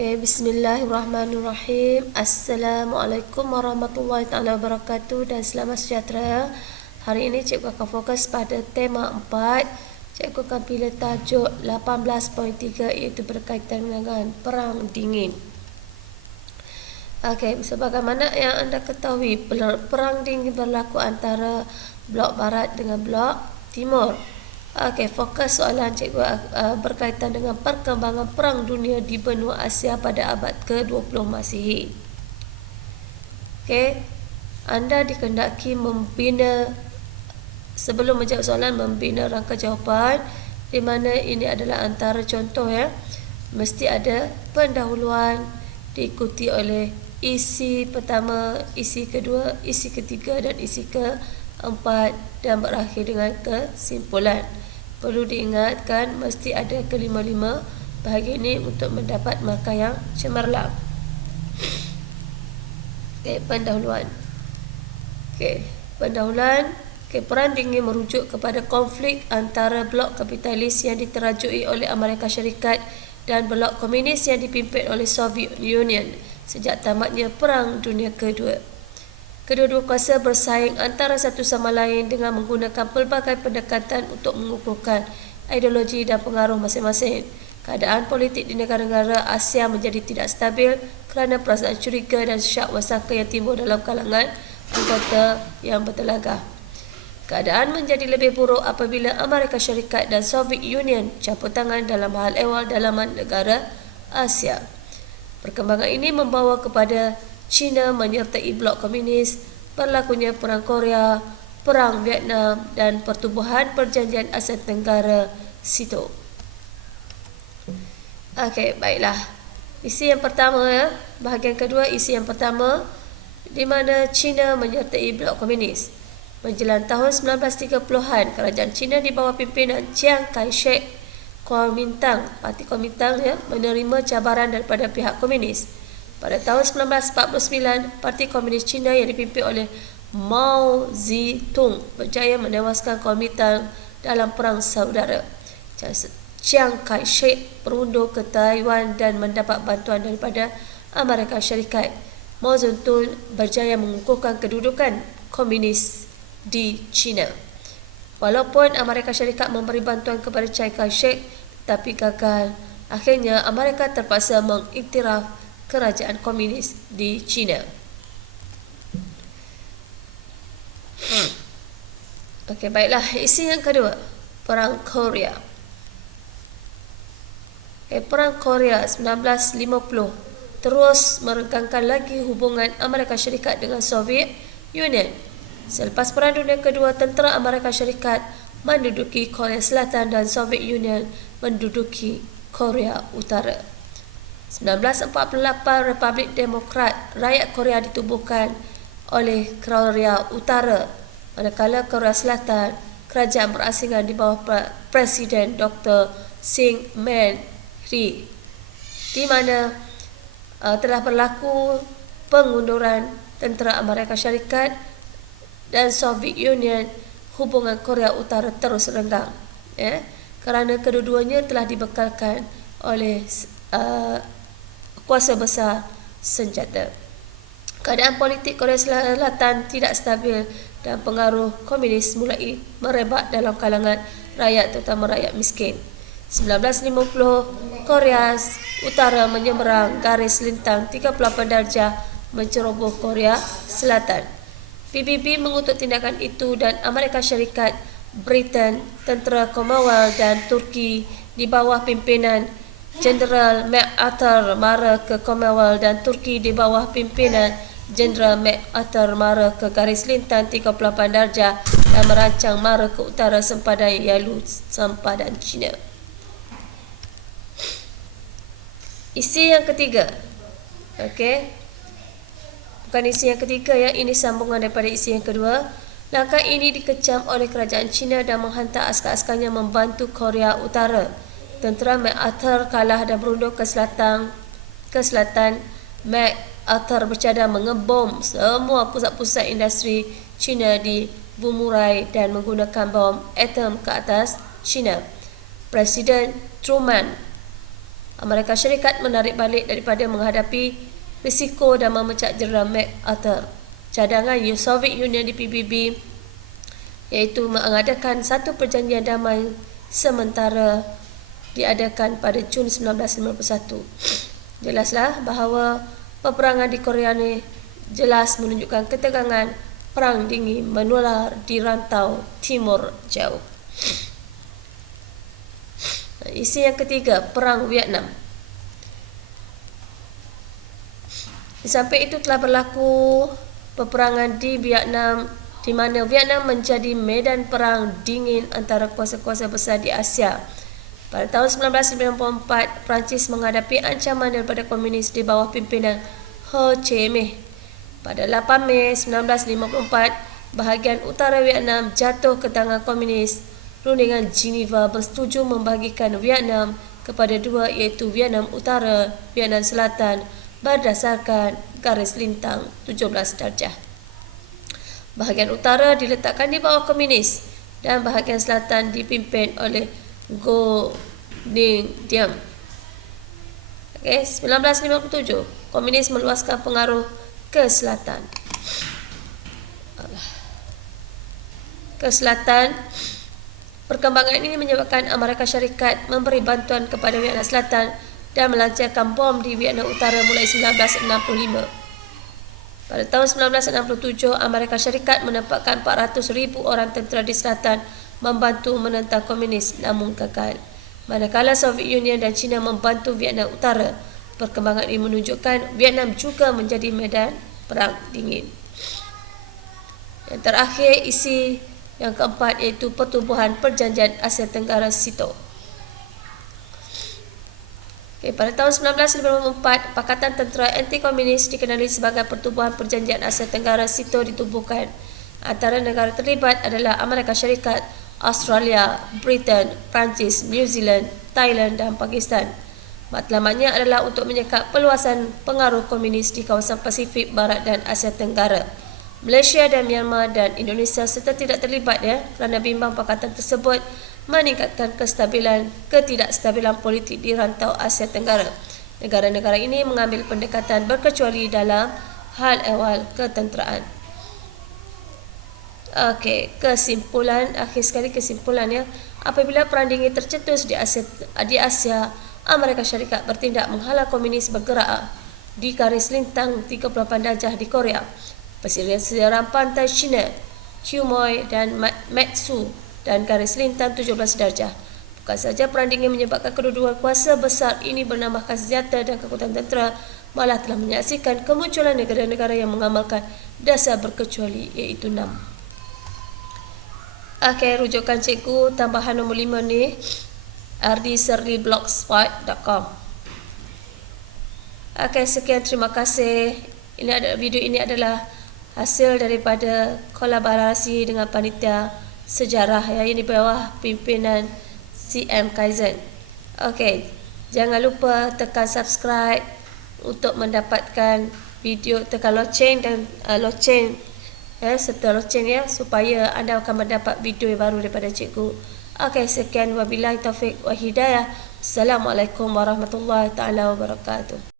Okay, bismillahirrahmanirrahim. Assalamualaikum warahmatullahi taala wabarakatuh dan selamat sejahtera. Hari ini cikgu akan fokus pada tema 4. Cikgu akan pilih tajuk 18.3 iaitu berkaitan dengan Perang Dingin. Okey, sebagaimana yang anda ketahui, Perang Dingin berlaku antara blok barat dengan blok timur. Okey, fokus soalan cikgu berkaitan dengan perkembangan Perang Dunia di benua Asia pada abad ke-20 Masihi. Okey, anda dikehendaki membina, sebelum menjawab soalan, membina rangka jawapan, di mana ini adalah antara contoh ya. Mesti ada pendahuluan diikuti oleh isi pertama, isi kedua, isi ketiga dan isi keempat dan berakhir dengan kesimpulan. Perlu diingatkan mesti ada kelima-lima bahagian ini untuk mendapat markah yang cemerlang. Okey, pendahuluan. Okey, pendahuluan. Okey, Perang Dingin merujuk kepada konflik antara blok kapitalis yang diterajui oleh Amerika Syarikat dan blok komunis yang dipimpin oleh Soviet Union sejak tamatnya Perang Dunia Kedua. Kedua-dua kuasa bersaing antara satu sama lain dengan menggunakan pelbagai pendekatan untuk mengukuhkan ideologi dan pengaruh masing-masing. Keadaan politik di negara-negara Asia menjadi tidak stabil kerana perasaan curiga dan syak wasangka yang timbul dalam kalangan anggota yang bertelagah. Keadaan menjadi lebih buruk apabila Amerika Syarikat dan Soviet Union campur tangan dalam hal ehwal dalaman negara Asia. Perkembangan ini membawa kepada China menyertai blok komunis, berlakunya Perang Korea, Perang Vietnam dan pertubuhan Perjanjian Asia Tenggara SEATO. Okey, baiklah. Isi yang pertama ya, bahagian kedua isi yang pertama, di mana China menyertai blok komunis. Menjelang tahun 1930-an, kerajaan China di bawah pimpinan Chiang Kai-shek, Kuomintang, Parti Kuomintang ya, menerima cabaran daripada pihak komunis. Pada tahun 1949, Parti Komunis China yang dipimpin oleh Mao Zedong berjaya menewaskan Kuomintang dalam perang saudara. Chiang Kai-shek berundur ke Taiwan dan mendapat bantuan daripada Amerika Syarikat. Mao Zedong berjaya mengukuhkan kedudukan komunis di China. Walaupun Amerika Syarikat memberi bantuan kepada Chiang Kai-shek, tapi gagal. Akhirnya Amerika terpaksa mengiktiraf kerajaan komunis di China. Okey, baiklah. Isi yang kedua, Perang Korea. Perang Korea 1950 terus meregangkan lagi hubungan Amerika Syarikat dengan Soviet Union. Selepas Perang Dunia Kedua, tentera Amerika Syarikat menduduki Korea Selatan dan Soviet Union menduduki Korea Utara. 1948, Republik Demokrat Rakyat Korea ditubuhkan oleh Korea Utara, manakala Korea Selatan kerajaan berasingan di bawah Presiden Dr. Syng Man-Rhee, di mana telah berlaku pengunduran tentera Amerika Syarikat dan Soviet Union. Hubungan Korea Utara terus renggang kerana kedua-duanya telah dibekalkan oleh kuasa besar senjata. Keadaan politik Korea Selatan tidak stabil dan pengaruh komunis mulai merebak dalam kalangan rakyat, terutama rakyat miskin. 1950, Korea Utara menyeberang garis lintang 38 darjah menceroboh Korea Selatan. PBB mengutuk tindakan itu dan Amerika Syarikat, Britain, tentera Commonwealth dan Turki di bawah pimpinan Jenderal MacArthur mara ke Commonwealth dan Turki di bawah pimpinan Jenderal MacArthur mara ke garis lintang 38 darjah dan merancang mara ke utara sempadan Yalu sempadan China. Isi yang ketiga. Okey. Bukan isi yang ketiga ya, ini sambungan daripada isi yang kedua. Langkah ini dikecam oleh kerajaan China dan menghantar askar-askarnya membantu Korea Utara. Tentera MacArthur kalah dan berundur ke selatan. MacArthur bercadang mengebom semua pusat-pusat industri China di Bumurai dan menggunakan bom atom ke atas China. Presiden Truman Amerika Syarikat menarik balik daripada menghadapi risiko dan memecat Jeneral MacArthur. Cadangan Soviet Union di PBB iaitu mengadakan satu perjanjian damai sementara diadakan pada Jun 1951. Jelaslah bahawa peperangan di Korea ni jelas menunjukkan ketegangan perang dingin menular di rantau timur jauh. Isi yang ketiga, Perang Vietnam. Sampai itu telah berlaku peperangan di Vietnam, di mana Vietnam menjadi medan perang dingin antara kuasa-kuasa besar di Asia. Pada tahun 1994, Perancis menghadapi ancaman daripada komunis di bawah pimpinan Ho Chi Minh. Pada 8 Mei 1954, bahagian utara Vietnam jatuh ke tangan komunis. Rundingan Geneva bersetuju membahagikan Vietnam kepada dua, iaitu Vietnam Utara, Vietnam Selatan berdasarkan garis lintang 17 darjah. Bahagian utara diletakkan di bawah komunis dan bahagian selatan dipimpin oleh Ngo Dinh Diem. 1957, komunis meluaskan pengaruh ke selatan. Perkembangan ini menyebabkan Amerika Syarikat memberi bantuan kepada Vietnam Selatan dan melancarkan bom di Vietnam Utara mulai 1965. Pada tahun 1967, Amerika Syarikat menempatkan 400,000 orang tentera di selatan membantu menentang komunis, namun gagal. Manakala Soviet Union dan China membantu Vietnam Utara, perkembangan ini menunjukkan Vietnam juga menjadi medan perang dingin. Yang terakhir, isi yang keempat iaitu pertubuhan Perjanjian Asia Tenggara SEATO. Pada tahun 1994, Pakatan Tentera Anti-Komunis dikenali sebagai Pertubuhan Perjanjian Asia Tenggara SEATO ditubuhkan. Antara negara terlibat adalah Amerika Syarikat, Australia, Britain, Perancis, New Zealand, Thailand dan Pakistan. Matlamatnya adalah untuk menyekat peluasan pengaruh komunis di kawasan Pasifik Barat dan Asia Tenggara. Malaysia dan Myanmar dan Indonesia serta tidak terlibat kerana bimbang pakatan tersebut meningkatkan ketidakstabilan politik di rantau Asia Tenggara. Negara-negara ini mengambil pendekatan berkecuali dalam hal ehwal ketenteraan. Kesimpulan, akhir sekali kesimpulan apabila perang dingin tercetus di Asia, Amerika Syarikat bertindak menghalang komunis bergerak di garis lintang 38 darjah di Korea, pesisir pantai China, Quemoy dan Matsu dan garis lintang 17 darjah. Bukan saja perang dingin menyebabkan kedua-dua kuasa besar ini menambahkan senjata dan kekuatan tentera, malah telah menyaksikan kemunculan negara-negara yang mengamalkan dasar berkecuali, iaitu 6. Rujukan cikgu tambahan nombor 5 ni rdserliblogspot.com. Sekian, terima kasih. Video ini adalah hasil daripada kolaborasi dengan panitia sejarah yang di bawah pimpinan CM Kaizen. Jangan lupa tekan subscribe untuk mendapatkan video, tekan loceng dan loceng serta loceng supaya anda akan mendapat video yang baru daripada cikgu. Sekian, wabillahi taufiq wa hidayah. Assalamualaikum warahmatullahi taala wabarakatuh.